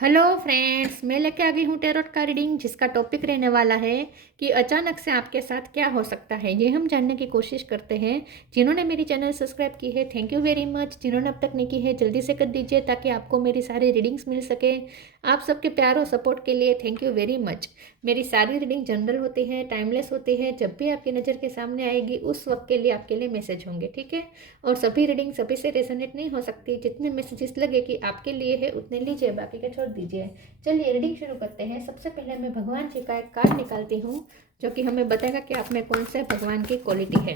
Hello friends, मैं लेके आ गई हूँ टेरोट का रीडिंग, जिसका टॉपिक रहने वाला है कि अचानक से आपके साथ क्या हो सकता है। ये हम जानने की कोशिश करते हैं। जिन्होंने मेरी चैनल सब्सक्राइब की है, थैंक यू वेरी मच। जिन्होंने अब तक नहीं की है, जल्दी से कर दीजिए ताकि आपको मेरी सारी रीडिंग्स मिल सके। आप सबके प्यार और सपोर्ट के लिए थैंक यू वेरी मच। मेरी सारी रीडिंग जनरल होती है, टाइमलेस होती है। जब भी आपकी नज़र के सामने आएगी उस वक्त के लिए आपके लिए मैसेज होंगे, ठीक है। और सभी रीडिंग सभी से रेजोनेट नहीं हो सकती। जितने मैसेजेस लगे कि आपके लिए है उतने लीजिए, बाकी के छोड़ दीजिए। चलिए रीडिंग शुरू करते हैं। सबसे पहले मैं भगवान जी का एक कार्ड निकालती हूँ जो कि हमें बताएगा कि आप में कौन से भगवान की क्वालिटी है।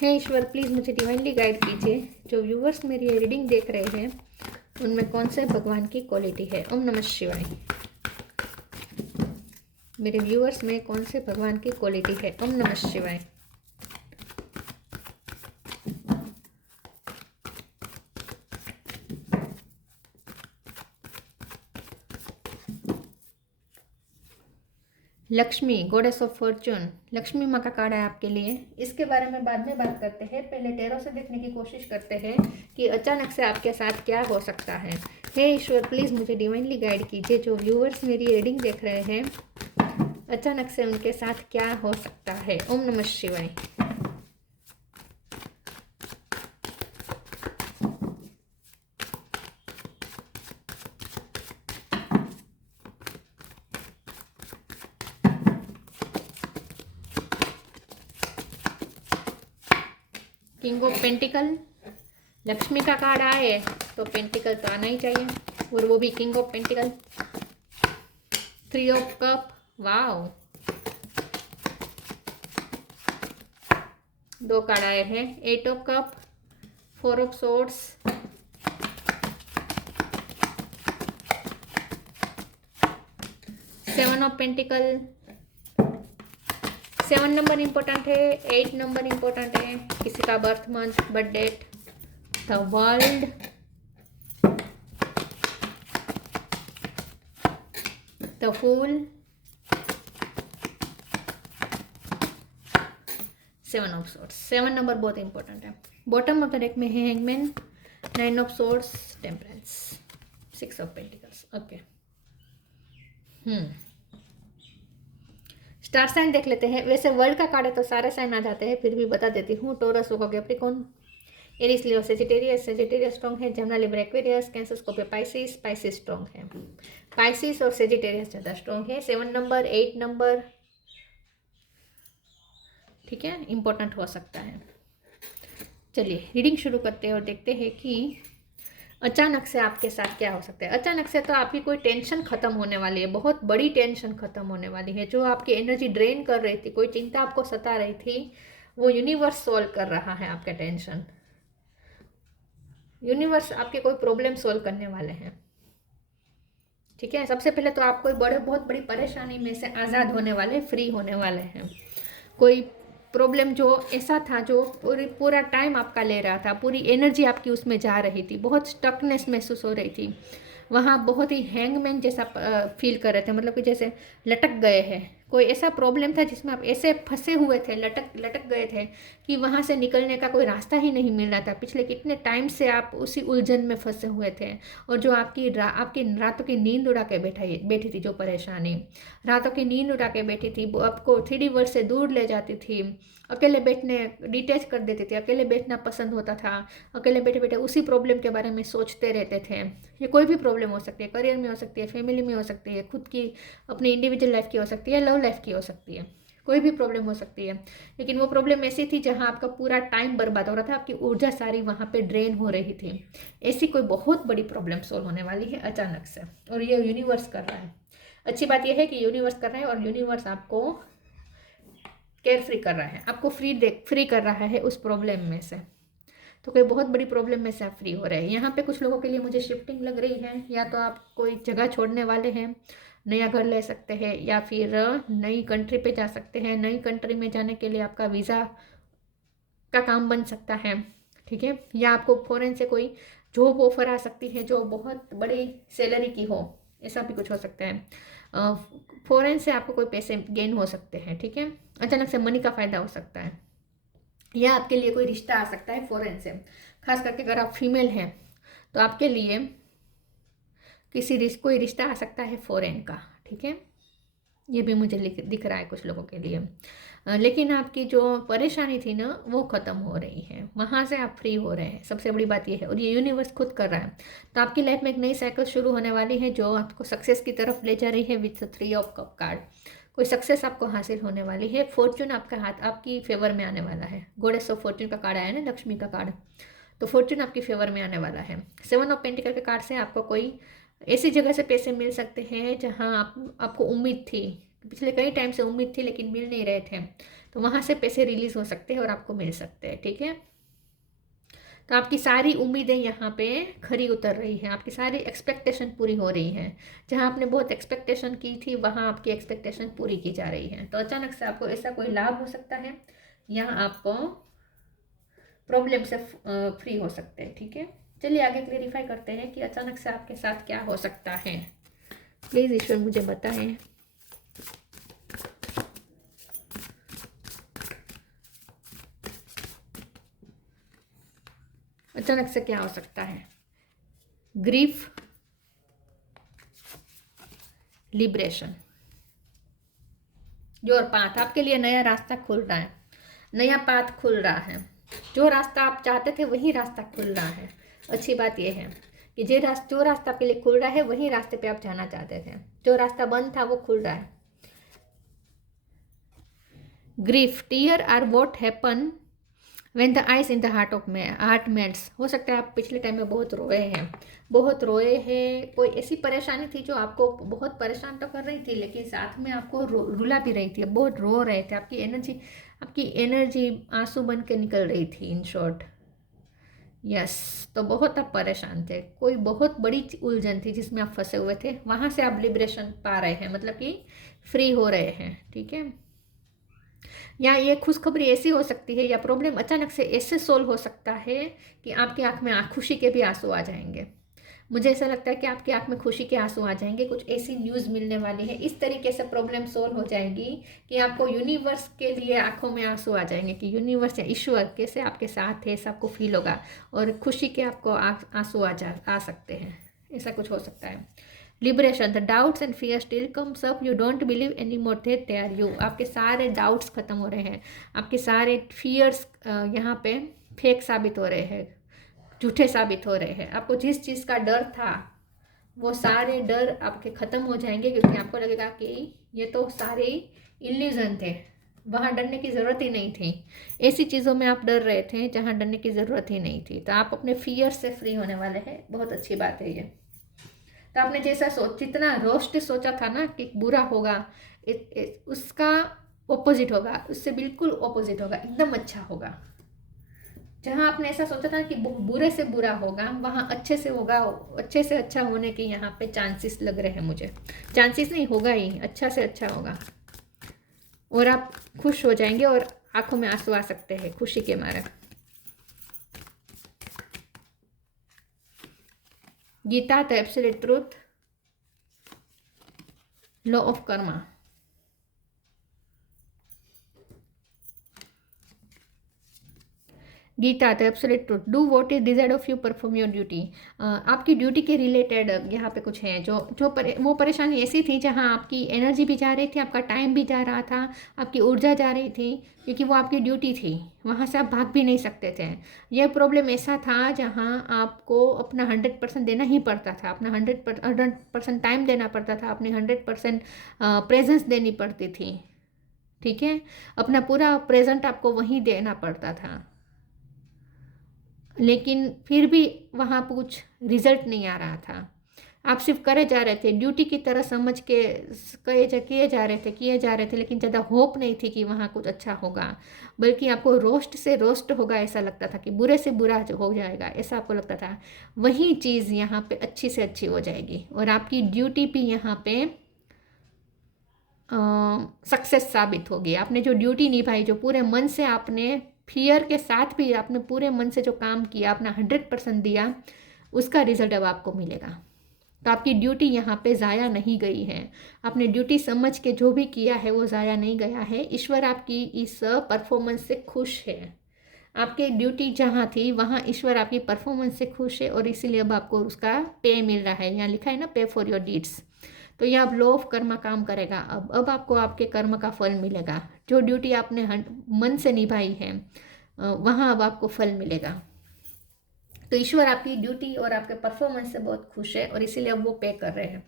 हे ईश्वर, प्लीज़ मुझे डिवाइनली गाइड कीजिए। जो व्यूवर्स मेरी ये रीडिंग देख रहे हैं उनमें कौन से भगवान की क्वालिटी है। ओम नमः शिवाय। मेरे व्यूवर्स में कौन से भगवान की क्वालिटी है। ओम नमः शिवाय। Lakshmi, goddess of Fortune, Lakshmi माँ का कार्ड है आपके लिए। इसके बारे में बाद में बात करते हैं। पहले टेरो से देखने की कोशिश करते हैं कि अचानक से आपके साथ क्या हो सकता है। हे ईश्वर, प्लीज़ मुझे डिवाइनली गाइड कीजिए। जो व्यूअर्स मेरी रीडिंग देख रहे हैं, अचानक से उनके साथ क्या हो सकता है। ओम नमः शिवाय। किंग ऑफ पेंटिकल, लक्ष्मी का कार्ड आए तो पेंटिकल तो आना ही चाहिए, और वो भी king of pentacle. Three of cup, wow, दो कार्ड आए हैं। Eight of cup, four of swords, seven of pentacle. 7 number important है, 8 नंबर इंपॉर्टेंट है। किसी का birth month, birth date, the world, the fool, 7 of swords. 7 number बहुत important है। Bottom of the deck में है hangman, 9 of swords, temperance, 6 of pentacles. Okay, star sign देख लेते हैं। वैसे वर्ल्ड का कार्ड है तो सारे साइन आ जाते हैं, फिर भी बता देती हूँ। टोरस होगा, कैप्रिकॉर्न, एरीज, लियो, सेजिटेरियस, सेजिटेरियस स्ट्रॉन्ग है। Jamuna, Libra, Aquarius, cancer, Scorpio, Pisces, Pisces strong है। पाइसिस और सेजिटेरियस ज़्यादा स्ट्रॉन्ग है। 7 नंबर, 8 नंबर, ठीक है, इंपॉर्टेंट हो सकता है। चलिए रीडिंग शुरू करते हैं और देखते हैं कि अचानक से आपके साथ क्या हो सकता है। अचानक से तो आपकी कोई टेंशन खत्म होने वाली है, बहुत बड़ी टेंशन खत्म होने वाली है। जो आपकी एनर्जी ड्रेन कर रही थी, कोई चिंता आपको सता रही थी, वो यूनिवर्स सॉल्व कर रहा है आपका टेंशन। यूनिवर्स आपके कोई प्रॉब्लम सॉल्व करने वाले हैं, ठीक है। सबसे पहले तो आप कोई बहुत बड़ी परेशानी में से आज़ाद होने वाले, फ्री होने वाले हैं। कोई प्रॉब्लम जो ऐसा था जो पूरा टाइम आपका ले रहा था, पूरी एनर्जी आपकी उसमें जा रही थी, बहुत स्टकनेस महसूस हो रही थी, वहाँ बहुत ही हैंगमैन जैसा फील कर रहे थे, मतलब कि जैसे लटक गए हैं। कोई ऐसा प्रॉब्लम था जिसमें आप ऐसे फंसे हुए थे, लटक लटक गए थे कि वहाँ से निकलने का कोई रास्ता ही नहीं मिल रहा था। पिछले कितने टाइम से आप उसी उलझन में फंसे हुए थे। और जो आपकी रातों की नींद उड़ा के बैठी थी, जो परेशानी रातों की नींद उड़ा के बैठी थी, वो आपको 3D वर्ल्ड से दूर ले जाती थी। अकेले बैठने डिटैच कर देती थी, अकेले बैठना पसंद होता था। अकेले बैठे बैठे उसी प्रॉब्लम के बारे में सोचते रहते थे। ये कोई भी प्रॉब्लम हो सकती है, करियर में हो सकती है, फैमिली में हो सकती है, खुद की अपनी इंडिविजुअल लाइफ की हो सकती है, लव लाइफ की हो सकती है, कोई भी प्रॉब्लम हो सकती है। लेकिन वो प्रॉब्लम ऐसी थी जहाँ आपका पूरा टाइम बर्बाद हो रहा था, आपकी ऊर्जा सारी वहाँ पे ड्रेन हो रही थी। ऐसी कोई बहुत बड़ी प्रॉब्लम सोल्व होने वाली है अचानक से, और ये यूनिवर्स कर रहा है। अच्छी बात यह है कि यूनिवर्स कर रहा है, और यूनिवर्स आपको केयर फ्री कर रहा है, आपको फ्री कर रहा है उस प्रॉब्लम में से। तो कोई बहुत बड़ी प्रॉब्लम में से आप फ्री हो रहे हैं। यहाँ पे कुछ लोगों के लिए मुझे शिफ्टिंग लग रही है, या तो आप कोई जगह छोड़ने वाले हैं, नया घर ले सकते हैं, या फिर नई कंट्री पे जा सकते हैं। नई कंट्री में जाने के लिए आपका वीज़ा का काम बन सकता है, ठीक है। या आपको फॉरेन से कोई जॉब ऑफर आ सकती है जो बहुत बड़ी सैलरी की हो, ऐसा भी कुछ हो सकता है। फॉरेन से आपको कोई पैसे गेन हो सकते हैं, ठीक है। अचानक से मनी का फ़ायदा हो सकता है, या आपके लिए कोई रिश्ता आ सकता है फॉरेन से। खास करके अगर आप फीमेल हैं तो आपके लिए कोई रिश्ता आ सकता है फॉरेन का, ठीक है, ये भी मुझे दिख रहा है कुछ लोगों के लिए। लेकिन आपकी जो परेशानी थी ना वो ख़त्म हो रही है, वहाँ से आप फ्री हो रहे हैं, सबसे बड़ी बात ये है। और ये यूनिवर्स खुद कर रहा है। तो आपकी लाइफ में एक नई साइकिल शुरू होने वाली है जो आपको सक्सेस की तरफ ले जा रही है विथ 3 ऑफ कप कार्ड। कोई सक्सेस आपको हासिल होने वाली है। फॉर्चून आपका हाथ आपकी फेवर में आने वाला है। गॉडेस ऑफ फॉर्चून का कार्ड आया ना, लक्ष्मी का कार्ड, तो फॉर्चून आपकी फेवर में आने वाला है। 7 ऑफ पेंटिकल के कार्ड से आपको कोई ऐसी जगह से पैसे मिल सकते हैं जहां आपको उम्मीद थी, पिछले कई टाइम से उम्मीद थी लेकिन मिल नहीं रहे थे, तो वहां से पैसे रिलीज हो सकते हैं और आपको मिल सकते हैं, ठीक है। तो आपकी सारी उम्मीदें यहाँ पे खरी उतर रही हैं, आपकी सारी एक्सपेक्टेशन पूरी हो रही है। जहाँ आपने बहुत एक्सपेक्टेशन की थी वहाँ आपकी एक्सपेक्टेशन पूरी की जा रही है। तो अचानक से आपको ऐसा कोई लाभ हो सकता है या आपको प्रॉब्लम से फ्री हो सकते हैं, ठीक है। चलिए आगे क्लेरिफाई करते हैं कि अचानक से आपके साथ क्या हो सकता है। प्लीज़ ईश्वर मुझे बताएं। अचानक से क्या हो सकता है? ग्रीफ, लिबरेशन, योर पाथ, आपके लिए नया रास्ता खुल रहा है, नया पाथ खुल रहा है। जो रास्ता आप चाहते थे वही रास्ता खुल रहा है। अच्छी बात यह है कि जो रास्ता आपके लिए खुल रहा है वही रास्ते पे आप जाना चाहते थे। जो रास्ता बंद था वो खुल रहा है। Grief, tear are what happen when the ice in the heart melts. हो सकता है आप पिछले टाइम में बहुत रोए हैं, कोई ऐसी परेशानी थी जो आपको बहुत परेशान तो कर रही थी लेकिन साथ में आपको रुला भी रही थी, बहुत रो रहे थे। आपकी एनर्जी आंसू बन के निकल रही थी, इन शॉर्ट। यस, तो बहुत आप परेशान थे, कोई बहुत बड़ी उलझन थी जिसमें आप फंसे हुए थे, वहाँ से आप लिबरेशन पा रहे हैं, मतलब कि फ्री हो रहे हैं, ठीक है। या ये खुशखबरी ऐसी हो सकती है या प्रॉब्लम अचानक से ऐसे सोल्व हो सकता है कि आपकी आंख में खुशी के भी आंसू आ जाएंगे। मुझे ऐसा लगता है कि आपकी आंख में खुशी के आंसू आ जाएंगे, कुछ ऐसी न्यूज़ मिलने वाली है, इस तरीके से प्रॉब्लम सोल्व हो जाएगी कि आपको यूनिवर्स के लिए आंखों में आंसू आ जाएंगे कि यूनिवर्स या ईश्वर कैसे आपके साथ है, ऐसा आपको फील होगा और खुशी के आपको आंसू आ सकते हैं, ऐसा कुछ हो सकता है। Liberation, the doubts and fear still comes up, you don't believe any more that they are you. आपके सारे डाउट्स खत्म हो रहे हैं, आपके सारे फियर्स यहाँ पे फेक साबित हो रहे हैं, झूठे साबित हो रहे हैं। आपको जिस चीज़ का डर था वो सारे डर आपके ख़त्म हो जाएंगे क्योंकि आपको लगेगा कि ये तो सारे इल्यूजन थे, वहाँ डरने की ज़रूरत ही नहीं थी। ऐसी चीज़ों में आप डर रहे थे जहाँ डरने की ज़रूरत ही नहीं थी। तो आप अपने फियर से फ्री होने वाले हैं, बहुत अच्छी बात है ये। तो आपने जितना रोस्ट सोचा था ना कि बुरा होगा, उसका ऑपोजिट होगा, उससे बिल्कुल ऑपोजिट होगा, एकदम अच्छा होगा। जहाँ आपने ऐसा सोचा था कि बुरे से बुरा होगा, वहाँ अच्छे से होगा, अच्छे से अच्छा होने के यहाँ पे चांसेस लग रहे हैं मुझे। चांसेस नहीं, होगा ही, अच्छा से अच्छा होगा और आप खुश हो जाएंगे और आंखों में आंसू आ सकते हैं खुशी के मारे। Gita, the absolute truth, law of karma. Gita, the absolute truth, do what is desired of you, perform your duty. आपकी ड्यूटी के रिलेटेड यहाँ पे कुछ है वो परेशानी ऐसी थी जहाँ आपकी एनर्जी भी जा रही थी, आपका टाइम भी जा रहा था, आपकी ऊर्जा जा रही थी, क्योंकि वो आपकी ड्यूटी थी, वहाँ से आप भाग भी नहीं सकते थे। यह प्रॉब्लम ऐसा था जहाँ आपको अपना 100% देना ही पड़ता था, अपना 100% टाइम देना पड़ता था, अपनी 100% प्रेजेंस देनी पड़ती थी, ठीक है। अपना पूरा प्रेजेंट आपको वहीं देना पड़ता था, लेकिन फिर भी वहाँ पर कुछ रिजल्ट नहीं आ रहा था। आप सिर्फ करे जा रहे थे, ड्यूटी की तरह समझ के किए जा रहे थे, लेकिन ज़्यादा होप नहीं थी कि वहाँ कुछ अच्छा होगा, बल्कि आपको रोस्ट से रोस्ट होगा ऐसा लगता था, कि बुरे से बुरा जो हो जाएगा ऐसा आपको लगता था। वही चीज़ यहाँ पे अच्छी से अच्छी हो जाएगी और आपकी ड्यूटी भी यहाँ पे सक्सेस साबित होगी। आपने जो ड्यूटी निभाई, जो पूरे मन से आपने फियर के साथ भी आपने पूरे मन से जो काम किया, अपना 100% दिया, उसका रिजल्ट अब आपको मिलेगा। तो आपकी ड्यूटी यहाँ पे ज़ाया नहीं गई है, आपने ड्यूटी समझ के जो भी किया है वो ज़ाया नहीं गया है। ईश्वर आपकी इस परफॉर्मेंस से खुश है, आपकी ड्यूटी जहाँ थी वहाँ ईश्वर आपकी परफॉर्मेंस से खुश है और इसीलिए अब आपको उसका पे मिल रहा है। यहाँ लिखा है ना, पे फॉर योर डीड्स। तो ये अब लॉ ऑफ कर्म काम करेगा। अब आपको आपके कर्म का फल मिलेगा। जो ड्यूटी आपने मन से निभाई है वहाँ अब आपको फल मिलेगा। तो ईश्वर आपकी ड्यूटी और आपके परफॉर्मेंस से बहुत खुश है और इसीलिए अब वो पे कर रहे हैं,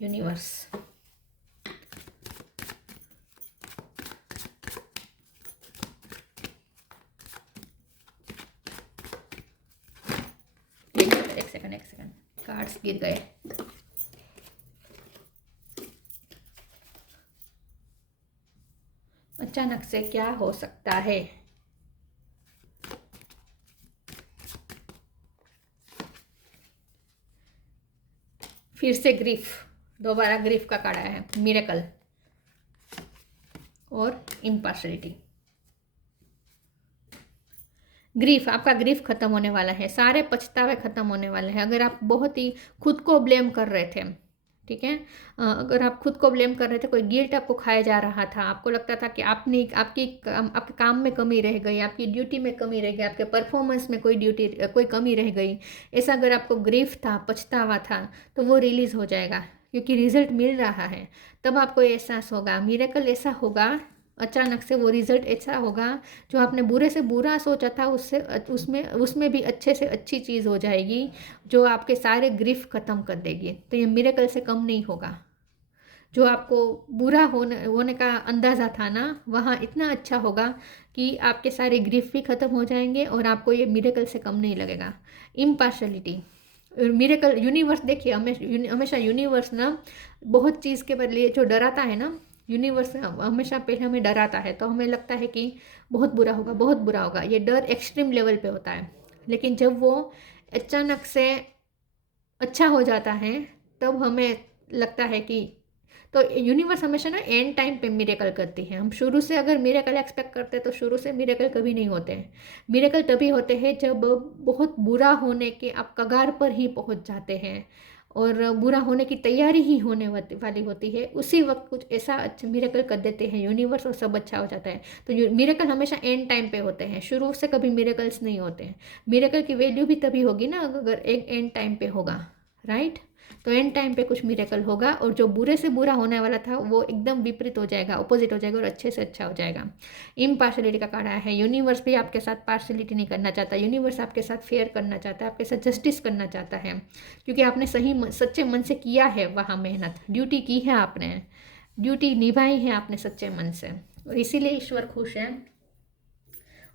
यूनिवर्स। एक सेकंड कार्ड्स गिर गए। अचानक से क्या हो सकता है? फिर से ग्रीफ, दोबारा ग्रीफ का कार्ड आया है, मिरेकल और इम्पार्शलिटी। ग्रीफ, आपका ग्रीफ खत्म होने वाला है, सारे पछतावे खत्म होने वाले हैं। अगर आप बहुत ही खुद को ब्लेम कर रहे थे, ठीक है, अगर आप खुद को ब्लेम कर रहे थे, कोई गिल्ट आपको खाया जा रहा था, आपको लगता था कि आपके काम में कमी रह गई, आपकी ड्यूटी में कमी रह गई, आपके परफॉर्मेंस में कोई कमी रह गई, ऐसा अगर आपको ग्रीफ था, पछतावा था, तो वो रिलीज़ हो जाएगा क्योंकि रिजल्ट मिल रहा है। तब आपको एहसास होगा, मिरेकल ऐसा होगा, अचानक से वो रिजल्ट ऐसा होगा, जो आपने बुरे से बुरा सोचा था उससे उसमें भी अच्छे से अच्छी चीज़ हो जाएगी, जो आपके सारे ग्रीफ ख़त्म कर देगी। तो ये मिरेकल से कम नहीं होगा। जो आपको बुरा होने का अंदाज़ा था ना, वहाँ इतना अच्छा होगा कि आपके सारे ग्रीफ भी ख़त्म हो जाएंगे और आपको ये मिरेकल से कम नहीं लगेगा। इम्पार्शलिटी, मिरेकल, यूनिवर्स देखिए, हमेशा यूनिवर्स ना बहुत चीज़ के बदले जो डराता है ना, यूनिवर्स हमेशा पहले हमें डराता है, तो हमें लगता है कि बहुत बुरा होगा, बहुत बुरा होगा। ये डर एक्सट्रीम लेवल पे होता है, लेकिन जब वो अचानक से अच्छा हो जाता है तब हमें लगता है कि, तो यूनिवर्स हमेशा ना एंड टाइम पे मिरेकल करती है। हम शुरू से अगर मिरेकल एक्सपेक्ट करते हैं तो शुरू से मिरेकल कभी नहीं होते हैं। मिरेकल तभी होते हैं जब बहुत बुरा होने के आप कगार पर ही पहुंच जाते हैं और बुरा होने की तैयारी ही होने वाली होती है, उसी वक्त कुछ ऐसा अच्छा मिरेकल कर देते हैं यूनिवर्स और सब अच्छा हो जाता है। तो मिरेकल हमेशा एंड टाइम पे होते हैं, शुरू से कभी मिरेकल्स नहीं होते हैं। मिरेकल की वैल्यू भी तभी होगी ना अगर एक एंड टाइम पे होगा, राइट। तो एंड टाइम पे कुछ मिरेकल होगा और जो बुरे से बुरा होने वाला था वो एकदम विपरीत हो जाएगा, ऑपोजिट हो जाएगा और अच्छे से अच्छा हो जाएगा। इम्पार्शलिटी का कार्ड आया है। यूनिवर्स भी आपके साथ पार्शलिटी नहीं करना चाहता, यूनिवर्स आपके साथ फेयर करना चाहता है, आपके साथ जस्टिस करना चाहता है, क्योंकि आपने सच्चे मन से किया है वहाँ मेहनत, ड्यूटी की है, आपने ड्यूटी निभाई है आपने सच्चे मन से, और इसीलिए ईश्वर खुश है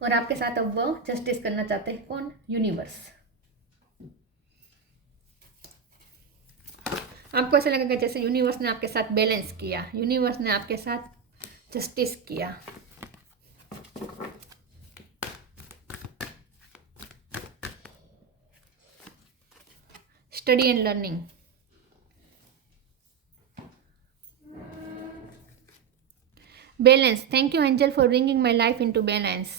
और आपके साथ अब वो जस्टिस करना चाहते हैं। कौन? यूनिवर्स। आपको ऐसा लगेगा जैसे यूनिवर्स ने आपके साथ बैलेंस किया, यूनिवर्स ने आपके साथ जस्टिस किया। Study and learning, balance. Thank you angel for bringing my life into balance.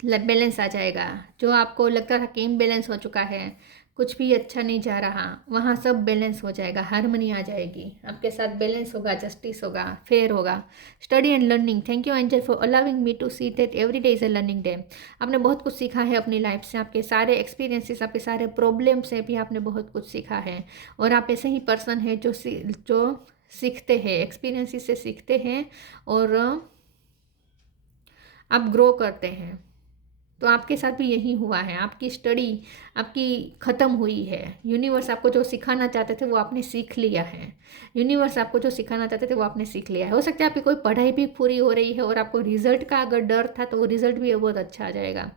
Balance आ जाएगा। जो आपको लगता था कि इम्बैलेंस हो चुका है, कुछ भी अच्छा नहीं जा रहा, वहाँ सब बैलेंस हो जाएगा, हारमोनी आ जाएगी, आपके साथ बैलेंस होगा, जस्टिस होगा, फेयर होगा। Study and learning, thank you angel for allowing me to see that every day is a learning day. आपने बहुत कुछ सीखा है अपनी लाइफ से, आपके सारे एक्सपीरियंसेस, आपके सारे प्रॉब्लम से भी आपने बहुत कुछ सीखा है, और आप ऐसे ही पर्सन है जो सीखते हैं, एक्सपीरियंसेस से सीखते हैं और आप ग्रो करते हैं। तो आपके साथ भी यही हुआ है, आपकी स्टडी आपकी ख़त्म हुई है, यूनिवर्स आपको जो सिखाना चाहते थे वो आपने सीख लिया है, यूनिवर्स आपको जो सिखाना चाहते थे वो आपने सीख लिया है। हो सकता है आपकी कोई पढ़ाई भी पूरी हो रही है और आपको रिजल्ट का अगर डर था तो वो रिजल्ट भी बहुत अच्छा आ जाएगा,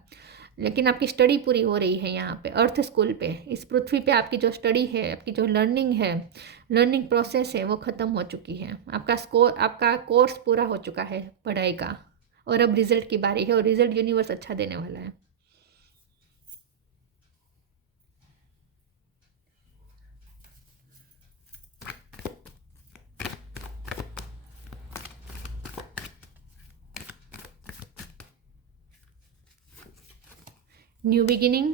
लेकिन आपकी स्टडी पूरी हो रही है यहाँ पे अर्थ स्कूल पे, इस पृथ्वी पे आपकी जो स्टडी है, आपकी जो लर्निंग है, लर्निंग प्रोसेस है, वो ख़त्म हो चुकी है। आपका कोर्स पूरा हो चुका है पढ़ाई का, और अब रिजल्ट की बारी है और रिजल्ट यूनिवर्स अच्छा देने वाला है। न्यू बिगिनिंग,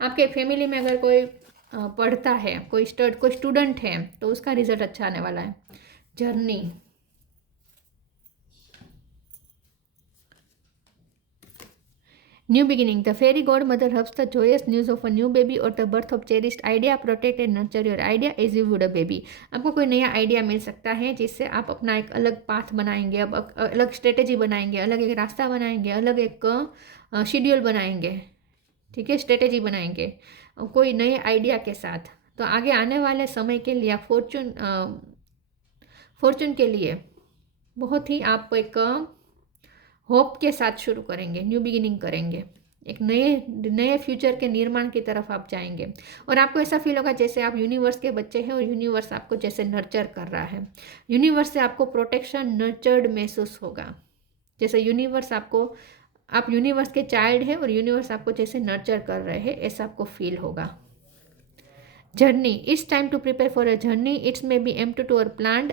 आपके फैमिली में अगर कोई पढ़ता है, कोई स्टूडेंट है तो उसका रिजल्ट अच्छा आने वाला है। Journey, new beginning, the fairy godmother hubs the joyous news of a new baby और the birth of cherished idea, protect and nurture your idea as you would a baby. आपको कोई नया idea मिल सकता है जिससे आप अपना एक अलग पाथ बनाएंगे, अब अलग स्ट्रेटेजी बनाएंगे, अलग एक रास्ता बनाएंगे, अलग एक शेड्यूल बनाएंगे, ठीक है, स्ट्रेटेजी बनाएंगे कोई नए आइडिया के साथ। तो आगे आने वाले समय के लिए फॉर्चून के लिए बहुत ही आप एक होप के साथ शुरू करेंगे, न्यू बिगिनिंग करेंगे, एक नए नए फ्यूचर के निर्माण की तरफ आप जाएंगे। और आपको ऐसा फील होगा जैसे आप यूनिवर्स के बच्चे हैं और यूनिवर्स आपको जैसे नर्चर कर रहा है। यूनिवर्स से आपको प्रोटेक्शन, नर्चर्ड महसूस होगा, जैसे यूनिवर्स आपको, आप यूनिवर्स के चाइल्ड हैं और यूनिवर्स आपको जैसे नर्चर कर रहे हैं, ऐसा आपको फील होगा। Journey, it's time to prepare for a journey, it's may be empty और planned,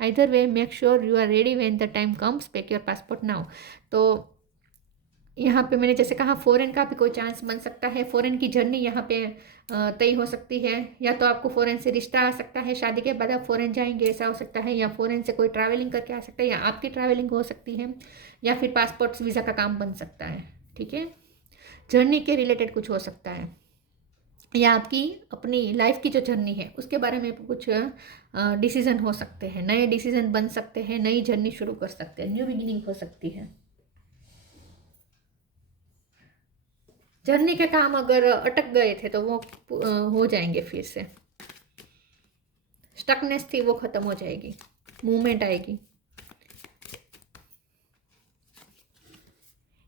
either way make sure you are ready when the time comes, pack your passport now. तो यहाँ पे मैंने जैसे कहा फॉरेन का भी कोई चांस बन सकता है, फॉरेन की जर्नी यहाँ पे तय हो सकती है, या तो आपको फॉरेन से रिश्ता आ सकता है, शादी के बाद आप फॉरेन जाएंगे ऐसा हो सकता है, या फॉरेन से कोई ट्रैवलिंग करके आ सकता है, या आपकी ट्रैवलिंग हो सकती है, या फिर पासपोर्ट वीज़ा का काम बन सकता है, ठीक है। जर्नी के रिलेटेड कुछ हो सकता है, या आपकी अपनी लाइफ की जो जर्नी है उसके बारे में कुछ डिसीजन हो सकते हैं, नए डिसीजन बन सकते हैं, नई जर्नी शुरू कर सकते हैं, न्यू बिगिनिंग हो सकती है। जर्नी के काम अगर अटक गए थे तो वो हो जाएंगे फिर से, स्टकनेस थी वो खत्म हो जाएगी, मूवमेंट आएगी।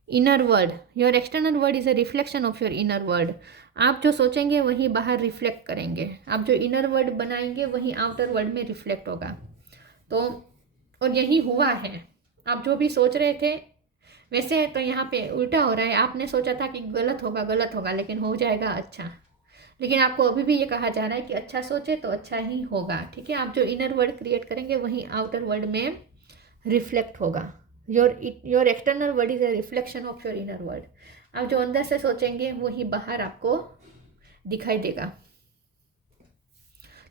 Inner world, your external world is a reflection of your inner world. आप जो सोचेंगे वही बाहर रिफ्लेक्ट करेंगे, आप जो इनर वर्ल्ड बनाएंगे वही आउटर वर्ल्ड में रिफ्लेक्ट होगा। तो और यही हुआ है, आप जो भी सोच रहे थे वैसे तो यहाँ पे उल्टा हो रहा है। आपने सोचा था कि गलत होगा लेकिन हो जाएगा अच्छा, लेकिन आपको अभी भी ये कहा जा रहा है कि अच्छा सोचे तो अच्छा ही होगा, ठीक है। आप जो इनर वर्ल्ड क्रिएट करेंगे वही आउटर वर्ल्ड में रिफ्लेक्ट होगा। Your external world is a reflection of your inner world. आप जो अंदर से सोचेंगे वही बाहर आपको दिखाई देगा।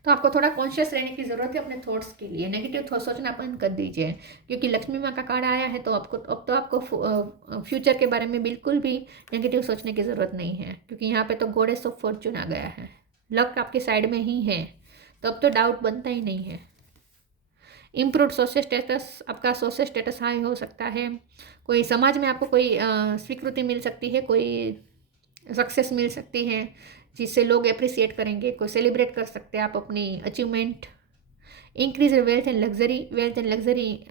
तो आपको थोड़ा कॉन्शियस रहने की ज़रूरत है अपने थॉट्स के लिए, नेगेटिव थॉट सोचना बंद कर दीजिए, क्योंकि लक्ष्मी माँ का कार्ड आया है तो आपको फ्यूचर के बारे में बिल्कुल भी नेगेटिव सोचने की ज़रूरत नहीं है, क्योंकि यहाँ पे तो गॉडेस ऑफ फॉर्चून आ गया है, लक आपके साइड में ही है, तो अब तो डाउट बनता ही नहीं है। इम्प्रूव सोशल स्टेटस, आपका सोशल स्टेटस हाई हो सकता है, कोई समाज में आपको कोई स्वीकृति मिल सकती है, कोई सक्सेस मिल सकती है जिससे लोग अप्रिसिएट करेंगे, कोई सेलिब्रेट कर सकते हैं आप अपनी achievement. Increase wealth and luxury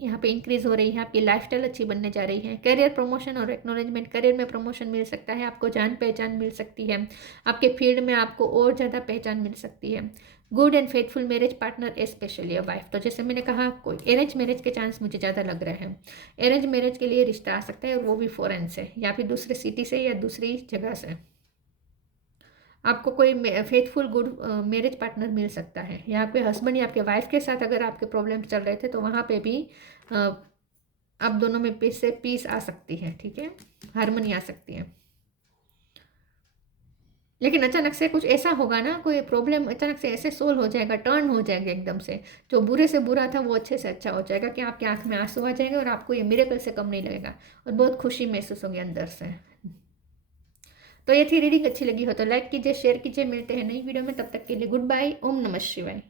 यहाँ पे इंक्रीज हो रही है, आपकी लाइफस्टाइल अच्छी बनने जा रही है। करियर प्रमोशन और एक्नॉलेजमेंट, करियर में प्रमोशन मिल सकता है, आपको जान पहचान मिल सकती है, आपके फील्ड में आपको और ज़्यादा पहचान मिल सकती है। Good and faithful marriage partner specially a wife, तो जैसे मैंने कहा कोई अरेंज मैरिज के चांस मुझे ज़्यादा लग रहे हैं, अरेंज मैरिज के लिए रिश्ता आ सकता है और वो भी फॉरेन से या फिर दूसरे सिटी से या दूसरी जगह से। आपको कोई फेथफुल गुड मैरिज पार्टनर मिल सकता है, या आपके हस्बैंड या आपके वाइफ के साथ अगर आपके प्रॉब्लम चल रहे थे तो वहाँ पे भी आप दोनों में पीस आ सकती है, ठीक है, हारमोनी आ सकती है। लेकिन अचानक से कुछ ऐसा होगा ना, कोई प्रॉब्लम अचानक से ऐसे सोल्व हो जाएगा, टर्न हो जाएगा एकदम से, जो बुरे से बुरा था वो अच्छे से अच्छा हो जाएगा कि आपकी आंख में आंसू आ जाएंगे और आपको ये मिरेकल से कम नहीं लगेगा और बहुत खुशी महसूस होगी अंदर से। तो ये थी रीडिंग, अच्छी लगी हो तो लाइक कीजिए, शेयर कीजिए, मिलते हैं नई वीडियो में, तब तक के लिए गुड बाय, ओम नमः शिवाय।